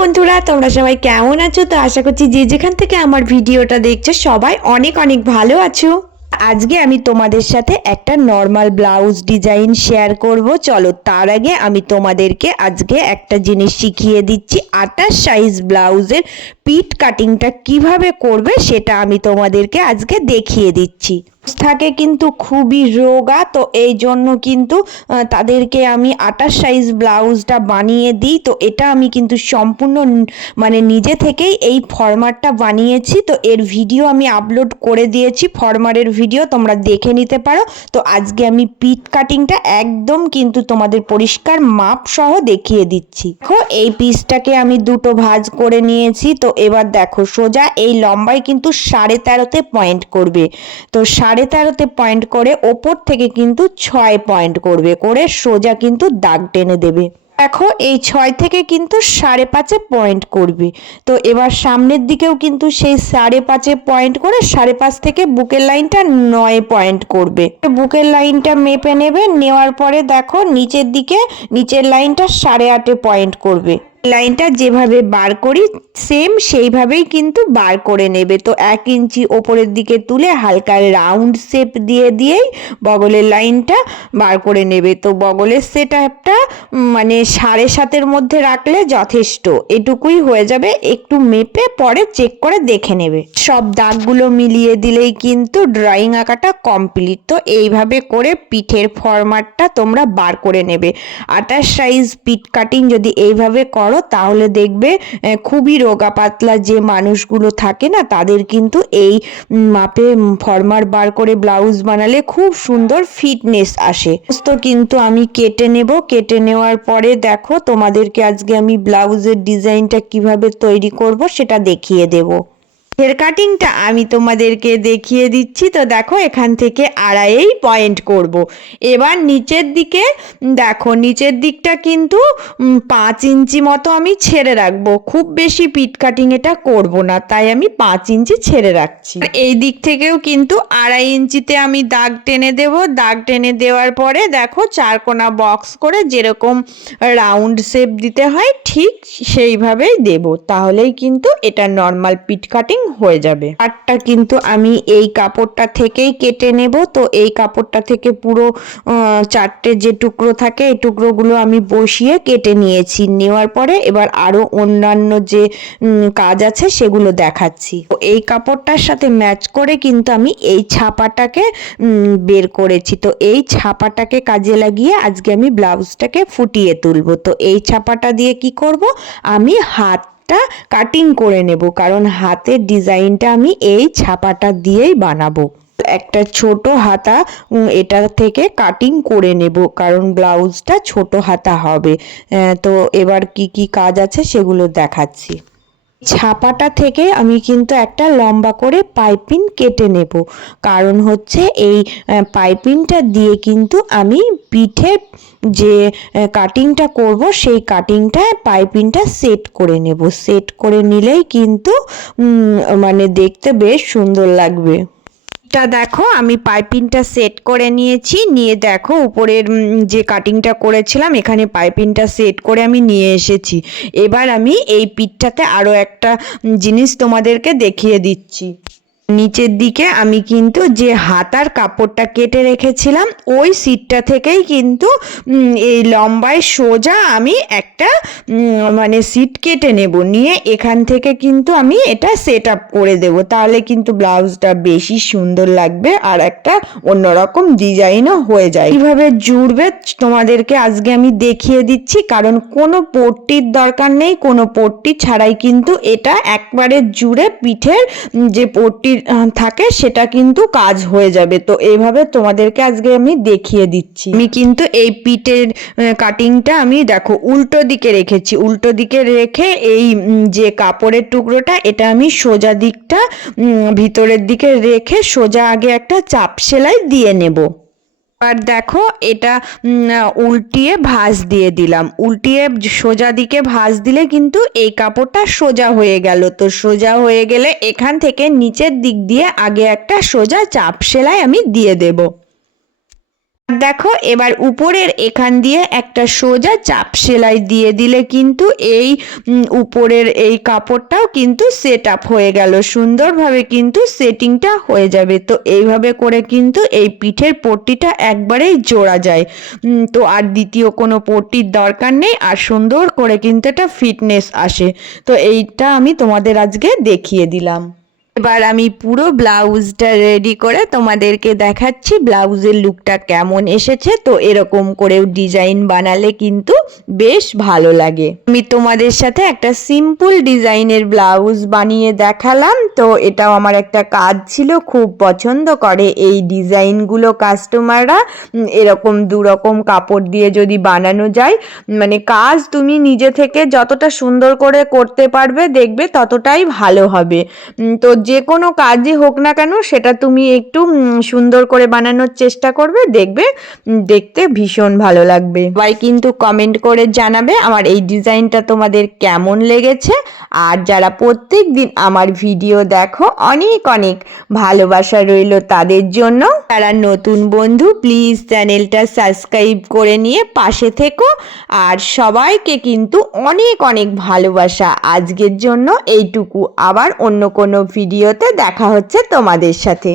বন্ধুরা, তোমরা সবাই কেমন আছো? তো আশা করছি যে যেখান থেকে আমার ভিডিওটা দেখছো সবাই অনেক অনেক ভালো আছো। আজকে আমি তোমাদের সাথে একটা নর্মাল ব্লাউজ ডিজাইন শেয়ার করব। চলো, তার আগে আমি তোমাদেরকে আজকে একটা জিনিস শিখিয়ে দিচ্ছি। 28 সাইজ ব্লাউজের পিট কাটিংটা কিভাবে করবে সেটা আমি তোমাদেরকে আজকে দেখিয়ে দিচ্ছি। থাকে কিন্তু খুবই রোগা, তো এই জন্য কিন্তু তাদেরকে আমি 28 সাইজ ব্লাউজটা বানিয়ে দিই। তো এটা আমি কিন্তু সম্পূর্ণ নিজে থেকেই এই ফরম্যাটটা বানিয়েছি। তো এর ভিডিও আমি আপলোড করে দিয়েছি, ফরম্যাটের ভিডিও তোমরা দেখে নিতে পারো। তো আজকে আমি পিট কাটিংটা একদম কিন্তু তোমাদের পরিষ্কার মাপ সহ দেখিয়ে দিচ্ছি। দেখো, এই পিসটাকে আমি দুটো ভাঁজ করে নিয়েছি। তো এবার দেখো, সোজা এই লম্বায় কিন্তু 13.5-তে পয়েন্ট করবে। তো 13.5-তে পয়েন্ট করে ওপর থেকে কিন্তু 6 পয়েন্ট করবে, করে সোজা কিন্তু দাগ টেনে দেবে। দেখো, এই 6 থেকে কিন্তু 5.5-এ পয়েন্ট করবে। তো এবার সামনের দিকেও কিন্তু সেই 5.5-এ পয়েন্ট করে 5.5 থেকে বুকের লাইনটা 9 পয়েন্ট করবে। বুকের লাইনটা মেপে নেবে, নেওয়ার পরে দেখো নিচের লাইনটা 8.5-এ পয়েন্ট করবে। লাইনটা যেভাবে বার করি সেম সেইভাবেই কিন্তু বার করে নেবে। তো 1 ইঞ্চি ওপরের দিকে তুলে হালকা রাউন্ড শেপ দিয়েই বগলের লাইনটা বার করে নেবে। তো বগলের সেটআপটা 7.5-এর মধ্যে রাখলে যথেষ্ট, এটুকুই হয়ে যাবে। একটু মেপে পরে চেক করে দেখে নেবে। সব দাগগুলো মিলিয়ে দিলেই কিন্তু ড্রয়িং আঁকাটা কমপ্লিট। তো এইভাবে করে পিঠের ফরম্যাটটা তোমরা বার করে নেবে। 28 সাইজ পিট কাটিং যদি এইভাবে করো তাহলে দেখবে খুবই রোগা পাতলা যে মানুষগুলো থাকে না, তাদের কিন্তু এই মাপে ফরম্যাট বার করে ব্লাউজ বানালে খুব সুন্দর ফিটনেস আসে। তো কিন্তু আমি কেটে নেব। কেটে নেওয়ার পরে দেখো, তোমাদেরকে আজকে আমি ব্লাউজের ডিজাইনটা কিভাবে তৈরি করব সেটা দেখিয়ে দেব। হেয়ার কাটিংটা আমি তোমাদেরকে দেখিয়ে দিচ্ছি। তো দেখো, এখান থেকে 2.5 পয়েন্ট করব। এবার নিচের দিকে দেখো, নিচের দিকটা কিন্তু 5 ইঞ্চি মতো আমি ছেড়ে রাখবো। খুব বেশি পিট কাটিং এটা করব না, তাই আমি 5 ইঞ্চি ছেড়ে রাখছি। এই দিক থেকেও কিন্তু 2.5 ইঞ্চিতে আমি দাগ টেনে দেব। দাগ টেনে দেওয়ার পরে দেখো, 4 কোণা বক্স করে যেরকম রাউন্ড শেপ দিতে হয় ঠিক সেইভাবেই দেব, তাহলেই কিন্তু এটা নর্মাল পিট কাটিং হয়ে যাবে। পাটটা কিন্তু আমি এই কাপড়টা থেকেই কেটে নেব। তো এই কাপড়টা থেকে পুরো 4টে যে টুকরো থাকে এই টুকরোগুলো আমি বসিয়ে কেটে নিয়েছি। নেওয়ার পরে এবার আরো অন্যান্য যে কাজ আছে সেগুলো দেখাচ্ছি। তো এই কাপড়টার সাথে ম্যাচ করে কিন্তু আমি এই ছাপাটাকে বের করেছি। তো এই ছাপাটাকে কাজে লাগিয়ে আজকে আমি ব্লাউজটাকে ফুটিয়ে তুলবো। তো এই ছাপাটা দিয়ে কি করব, আমি হাতটা কাটিং করে নেব, কারণ হাতের ডিজাইনটা আমি এই ছাপাটা দিয়েই বানাবো। একটা ছোট হাতা এটা থেকে কাটিং করে নেব, কারণ ব্লাউজটা ছোট হাতা হবে। তো এবার কি কি কাজ আছে সেগুলো দেখাচ্ছি। ছাপাটা থেকে আমি কিন্তু একটা লম্বা করে পাইপিং কেটে নেব, কারণ হচ্ছে এই পাইপিংটা দিয়ে কিন্তু আমি পিঠে যে কাটিংটা করব সেই কাটিংটায় পাইপিংটা সেট করে নেব। সেট করে নিলেই কিন্তু দেখতে বেশ সুন্দর লাগবে। দেখো, আমি পাইপিংটা সেট করে নিয়েছি। নিয়ে দেখো, উপরের যে কাটিংটা করেছিলাম এখানে পাইপিংটা সেট করে আমি নিয়ে এসেছি। এবার আমি এই পিঠটাতে আরও একটা জিনিস তোমাদেরকে দেখিয়ে দিচ্ছি। নিচের দিকে আমি কিন্তু যে হাতার কাপড়টা কেটে রেখেছিলাম ওই সিটটা থেকেই কিন্তু এই লম্বায় সোজা আমি একটা সিট কেটে নেব। নিয়ে এখান থেকে কিন্তু আমি এটা সেট আপ করে দেব, তাহলে কিন্তু ব্লাউজটা বেশি সুন্দর লাগবে আর একটা অন্যরকম ডিজাইনও হয়ে যায়। এইভাবে জুড়বে তোমাদেরকে আজকে আমি দেখিয়ে দিচ্ছি, কারণ কোনো পট্টির দরকার নেই। কোনো পট্টি ছাড়াই কিন্তু এটা একবারে জুড়ে পিঠের যে পট্টি থাকে সেটা কিন্তু কাজ হয়ে যাবে। তো এইভাবে তোমাদেরকে আজকে আমি দেখিয়ে দিচ্ছি। আমি কিন্তু এই পিঠের কাটিংটা আমি দেখো উল্টো দিকে রেখেছি। উল্টো দিকে রেখে এই যে কাপড়ের টুকরোটা এটা আমি সোজা দিকটা ভিতরের দিকে রেখে সোজা আগে একটা চাপ সেলাই দিয়ে নেব। আর দেখো, এটা উল্টিয়ে ভাঁজ দিয়ে দিলাম। উল্টিয়ে সোজা দিকে ভাঁজ দিলে কিন্তু এই কাপড়টা সোজা হয়ে গেল। তো সোজা হয়ে গেলে এখান থেকে নিচের দিক দিয়ে আগে একটা সোজা চাপ সেলাই আমি দিয়ে দেব। দেখো এবার উপরের এখান দিয়ে একটা সোজা চাপ সেলাই দিয়ে দিলে কিন্তু এই উপরের এই কাপড়টাও কিন্তু সেট আপ হয়ে গেল, সুন্দরভাবে কিন্তু সেটিংটা হয়ে যাবে। তো এইভাবে করে কিন্তু এই পিঠের পট্টিটা একবারেই জোড়া যায়। তো আর দ্বিতীয় কোনো পট্টির দরকার নেই, আর সুন্দর করে কিন্তু এটা ফিটনেস আসে। তো এইটা আমি তোমাদের আজকে দেখিয়ে দিলাম। এবার আমি পুরো ব্লাউজটা রেডি করে তোমাদেরকে দেখাচ্ছি ব্লাউজের লুকটা কেমন এসেছে। তো এরকম করেও ডিজাইন বানালে কিন্তু বেশ ভালো লাগে। আমি তোমাদের সাথে একটা সিম্পল ডিজাইনের ব্লাউজ বানিয়ে দেখালাম। তো এটাও আমার একটা কাজ ছিল, খুব পছন্দ করে এই ডিজাইনগুলো কাস্টমাররা। এরকম দুরকম কাপড় দিয়ে যদি বানানো যায়, মানে কাজ তুমি নিজে থেকে যতটা সুন্দর করে করতে পারবে দেখবে ততটাই ভালো হবে। তো যে কোনো কাজই হোক না কেন সেটা তুমি একটু সুন্দর করে বানানোর চেষ্টা করবে, দেখবে দেখতে ভীষণ ভালো লাগবে। সবাই কিন্তু কমেন্ট করে জানাবে আমার এই ডিজাইনটা তোমাদের কেমন লেগেছে। আর যারা প্রত্যেক দিন আমার ভিডিও দেখো অনেক অনেক ভালোবাসা রইল তাদের জন্য। যারা নতুন বন্ধু প্লিজ চ্যানেলটা সাবস্ক্রাইব করে নিয়ে পাশে থেকো। আর সবাইকে কিন্তু অনেক অনেক ভালোবাসা। আজকের জন্য এইটুকু, আবার অন্য কোনো ভিডিওতে দেখা হচ্ছে তোমাদের সাথে।